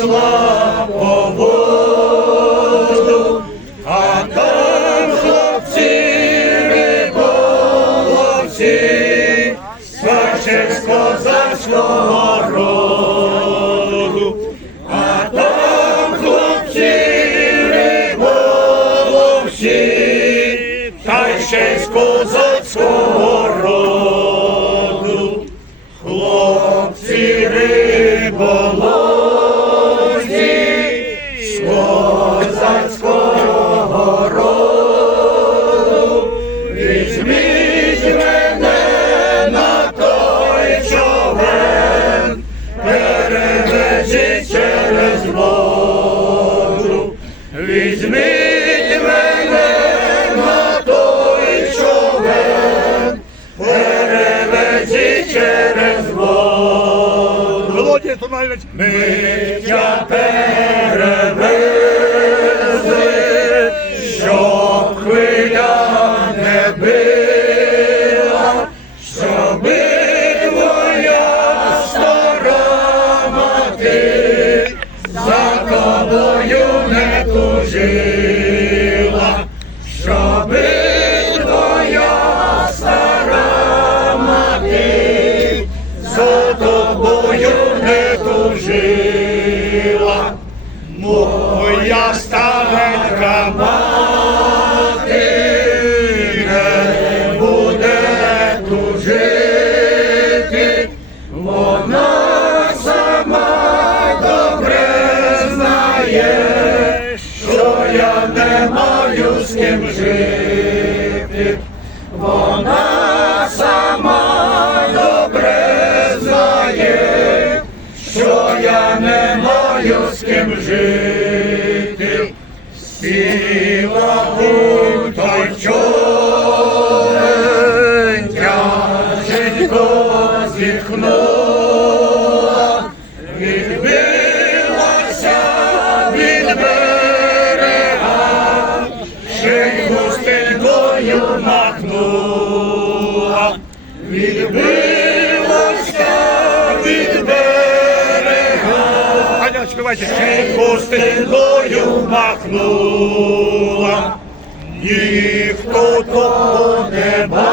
й пішла по воду, а там хлопці риболовці, перше з козацького роду, а там хлопці риболовці, та ще з козацького роду. Візьміть мене на той човен, перевезіть через воду. Володя, навіть Ми тя тобою не тужила, моя старенька мати не буде тужити, вона сама добре знає, що я не маю з ким жити. Вона я не маю з ким жити. Сіла у той човен, тяженько зітхнула, відбилася від берега, ще й хустинкою махнула, відбилася співайте. ще й хустинкою махнула, ніхто того не бачив.